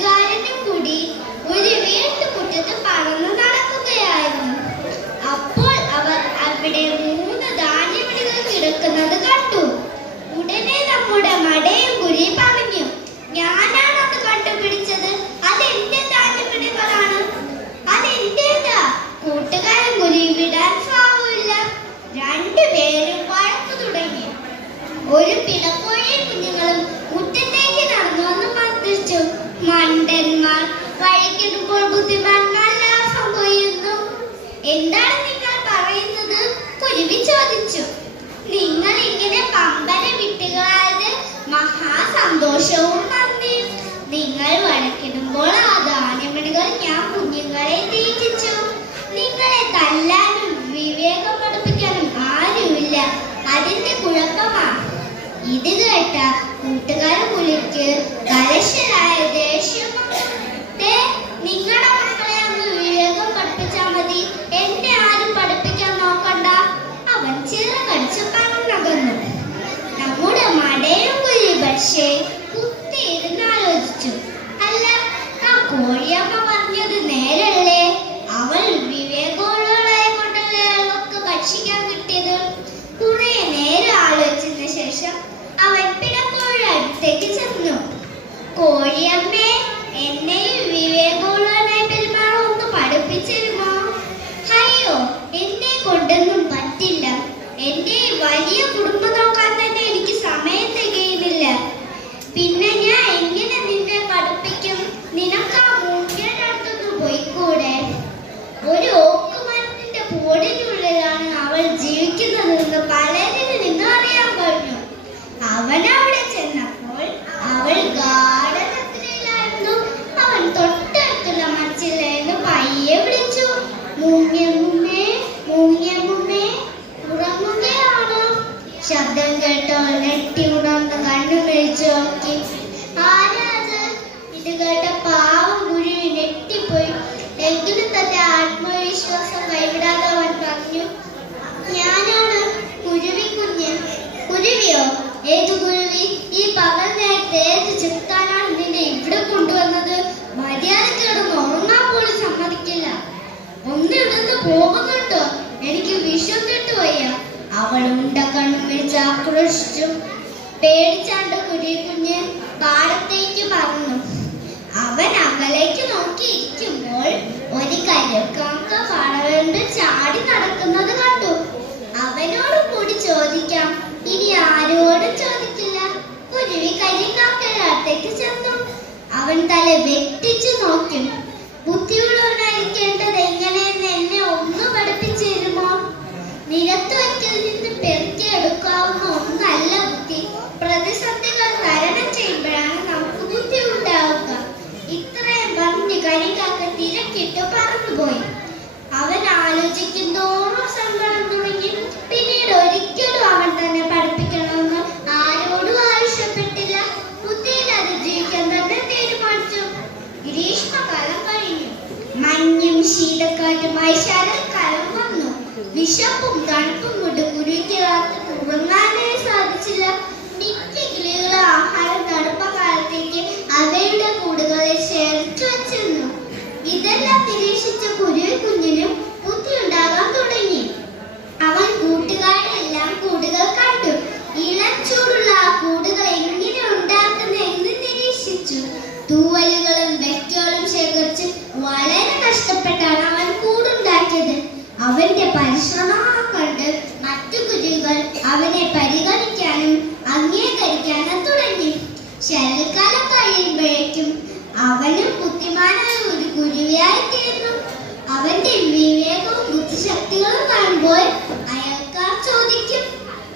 കൂട്ടുകാരനും കൂടി ഒരു വീട്ടുമുറ്റത്ത് പറന്നു നടക്കുകയായിരുന്നു. അപ്പോൾ അവർ അവിടെ 3 ധാന്യമണികൾ കിടക്കുന്നത് കണ്ടു. ഉടനെ നമ്മുടെ മടയും കുഴി പറഞ്ഞു, ഞാനാണ് അത് കണ്ടുപിടിച്ചത്, അതെന്റെ ധാന്യമണികളാണ്, അതെന്റേതാ. കൂട്ടുകാരൻ കുഴി വിടാൻ സാവില്ല. രണ്ടുപേരും വഴക്കു തുടങ്ങി. ഒരു പിടക്കോഴിയും കുഞ്ഞുങ്ങളും മുറ്റത്തേക്ക് നടന്നു വന്ന് മന്ത്രിച്ചു. മണ്ടന്മാർ, വഴിക്കിടുമ്പോൾ ബുദ്ധിമാന്മാർ സംഭവിക്കുന്നു. എന്താണ് നിങ്ങൾ പറയുന്നത്? കുരുവി ചോദിച്ചു. നിങ്ങൾ ഇങ്ങനെ പമ്പര വിട്ടുകളായത് മഹാസന്തോഷവും നന്ദിയും. നിങ്ങൾ വഴക്കിടുമ്പോൾ ആ ധാന്യമണികൾ ഞാൻ കുഞ്ഞുങ്ങളെ തീറ്റിച്ചു. നിങ്ങളെ തല്ലാനും വിവേകം പഠിപ്പിക്കാനും ആരുമില്ല, അതിന്റെ കുഴപ്പമാണ്. ഇത് കേട്ട കൂട്ടുകാരൻ പുലിക്ക് കലശലായ ദേഷ്യം. നിങ്ങളുടെ മക്കളെ അങ്ങ് വിവേകം പഠിപ്പിച്ചാൽ മതി, എന്നെ ആരും പഠിപ്പിക്കാൻ നോക്കണ്ട. അവൻ ചിറകടിച്ച് പറന്നകന്നു. നമ്മുടെ മടയും കുഴി പക്ഷേ കുത്തിയിരുന്നാലോചിച്ചു. അല്ല, ആ കോഴിയമ്മ പറഞ്ഞത് നേരല്ലേ? അവൾ വിവേകമുള്ളവളായ കൊണ്ടല്ലേ അവൾക്ക് ഭക്ഷിക്കാൻ കിട്ടിയത്. കുറെ നേരം ആലോചിച്ചതിന് ശേഷം അവൻ പിടക്കോഴിയുടെ അടുത്തേക്ക് ചെന്നു. കോഴിയമ്മേ, എന്നെയും വിവേകമുള്ളവനായി പെരുമാറാൻ ഒന്ന് പഠിപ്പിച്ചിരുമോ? അയ്യോ, എന്നെ കൊണ്ടൊന്നും പറ്റില്ല. എന്റെ വലിയ കുടുംബം നോക്കാൻ തന്നെ എനിക്ക് സമയം തികയുന്നില്ല. പിന്നെ ഞാൻ എങ്ങനെ നിന്നെ പഠിപ്പിക്കും? നിനക്ക് ആ മൂക്കിയുടെ അടുത്തൊന്ന് പോയിക്കൂടെ? ഒരു ഓക്കുമരത്തിന്റെ പോടിനുള്ളിലാണ് അവൾ ജീവിക്കുന്നതെന്ന് പലരിൽ നിന്ന് അറിയാൻ കഴിഞ്ഞു. അവൻ അവിടെ ചെന്നപ്പോൾ അവൾ ഗാഢനിദ്രയിലായിരുന്നു. അവൻ തൊട്ടടുത്തുള്ള മച്ചിലെന്ന് പയ്യെ വിളിച്ചു. മൂങ്ങിയമ്മേ, മൂങ്ങിയമ്മേ, ഉറങ്ങുകയാണോ? ശബ്ദം കേട്ടവൾ നെട്ടി ഉണർന്ന് കണ്ണു മിഴിച്ചു നോക്കി. ആരാത്? ഇത് കേട്ട പാവം കുരുവി നെട്ടിപ്പോയി. എങ്കിലും തന്റെ ആത്മവിശ്വാസം കൈവിടാതെ അവൻ പറഞ്ഞു, ഞാനാണ് കുരുവി കുഞ്ഞ്. കുരുവിയോ? ഏതു കുരുവി? ഈ പകൽ നേരത്തെ ഏത് ചെത്താനാണ് നിന്നെ ഇവിടെ കൊണ്ടുവന്നത്? മര്യാദയ്ക്ക് കിടന്ന് ഉറങ്ങാൻ പോലും സമ്മതിക്കില്ല. ഒന്ന് ഇവിടുന്ന് പോകുന്നുണ്ടോ? എനിക്ക് വിഷം കിട്ടുവയ്യ. അവൾ ഉണ്ടക്കണ്ണും വിളിച്ച് ആക്രോശിച്ചു. പേടിച്ചാണ്ട് കുരുവി കുഞ്ഞ് പാടത്തേക്ക് പറന്നു. അവൻ അകലേക്ക് നോക്കിയിരിക്കുമ്പോൾ ഒരു കരക്കാക്ക പാടവണ്ട് ചാടി നടക്കുന്നത് കണ്ടു. അവനോട് കൂടി ചോദിക്കാം, ഇനി ആരോടും ചോദിക്കില്ല. കുരുവി കരിക്കാക്കയുടെ അടുത്തേക്ക് ചെന്നു. അവൻ തല വെട്ടിച്ചു നോക്കും. ബുദ്ധിയുള്ളവനായിരിക്കേണ്ടത് എങ്ങനെയെന്ന് എന്നെ ഒന്ന് പഠിപ്പിച്ചു തരുമോ? നിരത്ത് വയ്ക്കൽ നിന്ന് പെറുക്കിയെടുക്കാവുന്ന ഒന്നല്ല ബുദ്ധി. പ്രതിസന്ധികൾ തരണം ചെയ്യുമ്പോഴാണ് നമുക്ക് ബുദ്ധി ഉണ്ടാവുക. ഇത്രയും പറഞ്ഞ് കരിക്കാക്ക തിരക്കിട്ട് പറന്നുപോയി. അവൻ ആലോചിക്കുന്നതോറും സങ്കടം തുടങ്ങി. പിന്നീട് ഒരിക്കലും അവൻ തന്നെ പഠിപ്പിക്കണമെന്ന് ആരോടും ആവശ്യപ്പെട്ടില്ല. ബുദ്ധിയില്ലാതെ ജീവിക്കാൻ തന്നെ തീരുമാനിച്ചു. ഗ്രീഷ്മകാലം കഴിഞ്ഞു. മഞ്ഞും ശീതക്കാറ്റുമായി ശരത്കാലം വന്നു. വിശപ്പും തണുപ്പും കൊണ്ട് കുരുവിക്ക് രാത്രി ഉറങ്ങാനേ സാധിച്ചില്ല. മിക്ക കിളികളും ആഹാരം തണുപ്പകാലത്തേക്ക് അവയുടെ കൂടുകളിൽ ശേഖരിച്ചു വച്ചിരുന്നു. ഇതെല്ലാം നിരീക്ഷിച്ച കുരുവി കുഞ്ഞിനും ബുദ്ധി ഉണ്ടാകാൻ തുടങ്ങി. അവൻ കൂട്ടുകാരുടെ എല്ലാം കൂടുകൾ കണ്ടു. ഇളം ചൂടുള്ള ആ കൂടുകൾ എങ്ങനെ ഉണ്ടാക്കുന്നതെന്ന് നിരീക്ഷിച്ചു. തൂവലുകളും വെറ്റുകളും ശേഖരിച്ച് വളരെ കഷ്ടപ്പെട്ടാണ് അവൻ കൂടുണ്ടാക്കിയത്. അവന്റെ പരിശ്രമം കണ്ട് മറ്റു കുരുവികൾ അവനെ പരിഗണിക്കാനും അംഗീകരിക്കാനും തുടങ്ങി. ശരൽക്കാലം കഴിയുമ്പോഴേക്കും അവനും ബുദ്ധിമാനായ ഒരു കുരുവിയായി തീർന്നു. അവന്റെ വിവേകവും ബുദ്ധിശക്തികളും കാണുമ്പോൾ അയൽക്കാർ ചോദിക്കും,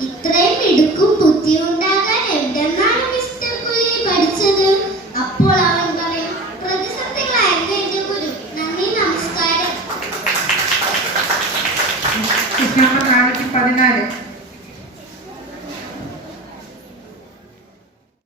ഇത്രയും മിടുക്കും ബുദ്ധിയും ഉണ്ടാകാൻ എവിടെന്നാണ് മിസ്റ്റർ കുരുവി പഠിച്ചത്? അപ്പോൾ അവൻ പറയും, പ്രതിസന്ധികളായിരുന്നു എന്റെ ഗുരു. നന്ദി, നമസ്കാരം. 14